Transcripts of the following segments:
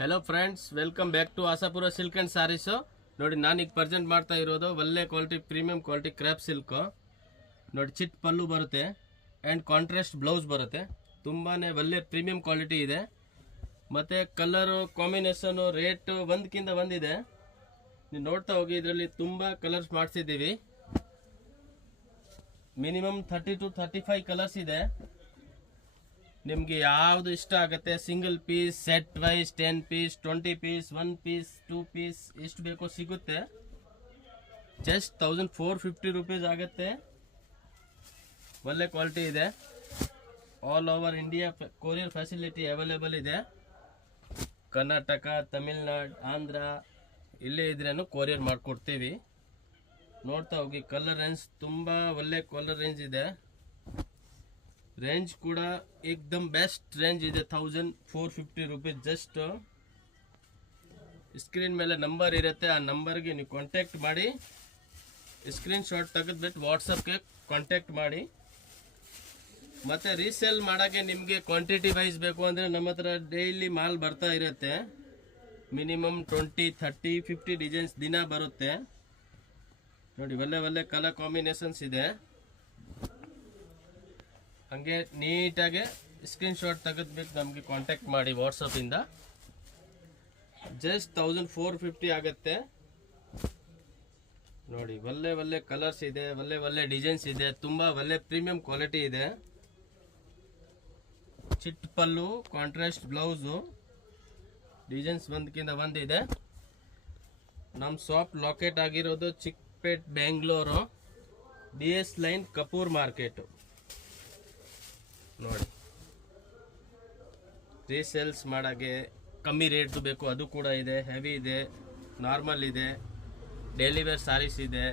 Hello friends, welcome back to Asapura silk and sarees. ನೋಡಿ, ನಾನೀಗ present ಮಾಡ್ತಾ ಇರೋದು ಒಳ್ಳೆ quality premium quality crepe silk. ನೋಡಿ, ಚಿಟ್ ಪಲ್ಲು ಬರುತ್ತೆ ಆ್ಯಂಡ್ ಕಾಂಟ್ರಾಸ್ಟ್ ಬ್ಲೌಸ್ ಬರುತ್ತೆ. ತುಂಬಾ ಒಳ್ಳೆ ಪ್ರೀಮಿಯಂ ಕ್ವಾಲಿಟಿ ಇದೆ. ಮತ್ತು ಕಲರು ಕಾಂಬಿನೇಷನು ರೇಟು ಒಂದಕ್ಕಿಂತ ಒಂದಿದೆ. ನೀವು ನೋಡ್ತಾ ಹೋಗಿ, ಇದರಲ್ಲಿ ತುಂಬ ಕಲರ್ಸ್ ಮಾಡಿಸಿದ್ದೀವಿ. ಮಿನಿಮಮ್ 30 to 35 ಕಲರ್ಸ್ ಇದೆ. ನಿಮಗೆ ಯಾವುದು ಇಷ್ಟ ಆಗುತ್ತೆ, single piece, set wise 10 piece, 20 piece, 1 piece, 2 piece ಎಷ್ಟು ಬೇಕೋ ಸಿಗುತ್ತೆ. ಜಸ್ಟ್ 1450 ರುಪೀಸ್ ಆಗುತ್ತೆ. ಒಳ್ಳೆ ಕ್ವಾಲಿಟಿ ಇದೆ. All over India courier facility available ಇದೆ. ಕರ್ನಾಟಕ, ತಮಿಳ್ನಾಡು, ಆಂಧ್ರ ಇಲ್ಲೇ ಇದ್ರೇನು ಕೊರಿಯರ್ ಮಾಡಿಕೊಡ್ತೀವಿ. ನೋಡ್ತಾ ಹೋಗಿ, ಕಲರ್ ರೇಂಜ್ ತುಂಬ ಒಳ್ಳೆ ಕಲರ್ ರೇಂಜ್ ಇದೆ. ರೇಂಜ್ ಕೂಡ ಏಕ್ದಮ್ ಬೆಸ್ಟ್ ರೇಂಜ್ ಇದೆ. 1450 ರುಪೀಸ್. ಜಸ್ಟ್ ಸ್ಕ್ರೀನ್ ಮೇಲೆ ನಂಬರ್ ಇರುತ್ತೆ, ಆ ನಂಬರ್ಗೆ ನೀವು ಕಾಂಟ್ಯಾಕ್ಟ್ ಮಾಡಿ. ಸ್ಕ್ರೀನ್ ಶಾಟ್ ತೆಗೆದ್ಬಿಟ್ಟು ವಾಟ್ಸಪ್ಗೆ ಕಾಂಟ್ಯಾಕ್ಟ್ ಮಾಡಿ. ಮತ್ತು ರೀಸೇಲ್ ಮಾಡೋಕ್ಕೆ ನಿಮಗೆ ಕ್ವಾಂಟಿಟಿ ವೈಸ್ ಬೇಕು ಅಂದರೆ ನಮ್ಮ ಹತ್ರ ಡೈಲಿ ಮಾಲ್ ಬರ್ತಾ ಇರುತ್ತೆ. ಮಿನಿಮಮ್ 20, 30, 50 ಡಿಸೈನ್ಸ್ ದಿನ ಬರುತ್ತೆ. ನೋಡಿ, ಒಳ್ಳೆ ಒಳ್ಳೆ ಕಲರ್ ಕಾಂಬಿನೇಷನ್ಸ್ ಇದೆ. ಹಾಗೆ ನೀಟಾಗಿ ಸ್ಕ್ರೀನ್ ಶಾಟ್ ತೆಗೆದ್ಬಿಟ್ಟು ನಮಗೆ ಕಾಂಟ್ಯಾಕ್ಟ್ ಮಾಡಿ ವಾಟ್ಸಪ್ಪಿಂದ. ಜಸ್ಟ್ 1450 ಆಗುತ್ತೆ. ನೋಡಿ, ಒಳ್ಳೆ ಒಳ್ಳೆ ಕಲರ್ಸ್ ಇದೆ, ಒಳ್ಳೆ ಒಳ್ಳೆ ಡಿಸೈನ್ಸ್ ಇದೆ, ತುಂಬ ಒಳ್ಳೆ ಪ್ರೀಮಿಯಂ ಕ್ವಾಲಿಟಿ ಇದೆ. ಚಿಟ್ ಪಲ್ಲು, ಕಾಂಟ್ರಾಸ್ಟ್ ಬ್ಲೌಸು, ಡಿಸೈನ್ಸ್ ಒಂದಕ್ಕಿಂತ ಒಂದಿದೆ. ನಮ್ಮ ಶಾಪ್ ಲೊಕೇಟ್ ಆಗಿರೋದು Chickpet, Bengaluru, DS line, Kapoor market. ನೋಡಿ, ರೀಸೇಲ್ಸ್ ಮಾಡೋಕ್ಕೆ ಕಮ್ಮಿ ರೇಟ್ದು ಬೇಕು ಅದು ಕೂಡ ಇದೆ. ಹೆವಿ ಇದೆ, ನಾರ್ಮಲ್ ಇದೆ, ಡೈಲಿ ವೇರ್ ಸ್ಯಾರೀಸ್ ಇದೆ,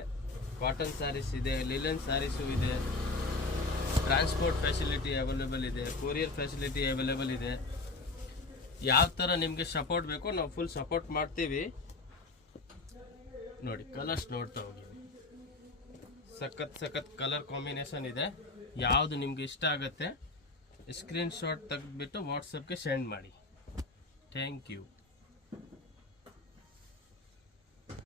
ಕಾಟನ್ ಸ್ಯಾರೀಸ್ ಇದೆ, ಲಿಲನ್ ಸ್ಯಾರೀಸು ಇದೆ. ಟ್ರಾನ್ಸ್ಪೋರ್ಟ್ ಫೆಸಿಲಿಟಿ ಅವೈಲೇಬಲ್ ಇದೆ, ಕೊರಿಯರ್ ಫೆಸಿಲಿಟಿ ಅವೈಲೇಬಲ್ ಇದೆ. ಯಾವ ಥರ ನಿಮಗೆ ಸಪೋರ್ಟ್ ಬೇಕೋ ನಾವು ಫುಲ್ ಸಪೋರ್ಟ್ ಮಾಡ್ತೀವಿ. ನೋಡಿ, ಕಲರ್ಸ್ ನೋಡ್ತಾ ಹೋಗಿ, ಸಖತ್ ಸಖತ್ ಕಲರ್ ಕಾಂಬಿನೇಷನ್ ಇದೆ. ಯಾವುದು ನಿಮ್ಗೆ ಇಷ್ಟ ಆಗುತ್ತೆ ಸ್ಕ್ರೀನ್ ಶಾಟ್ ತೆಗೆದುಬಿಟ್ಟು ವಾಟ್ಸಪ್ಗೆ ಸೆಂಡ್ ಮಾಡಿ. Thank you.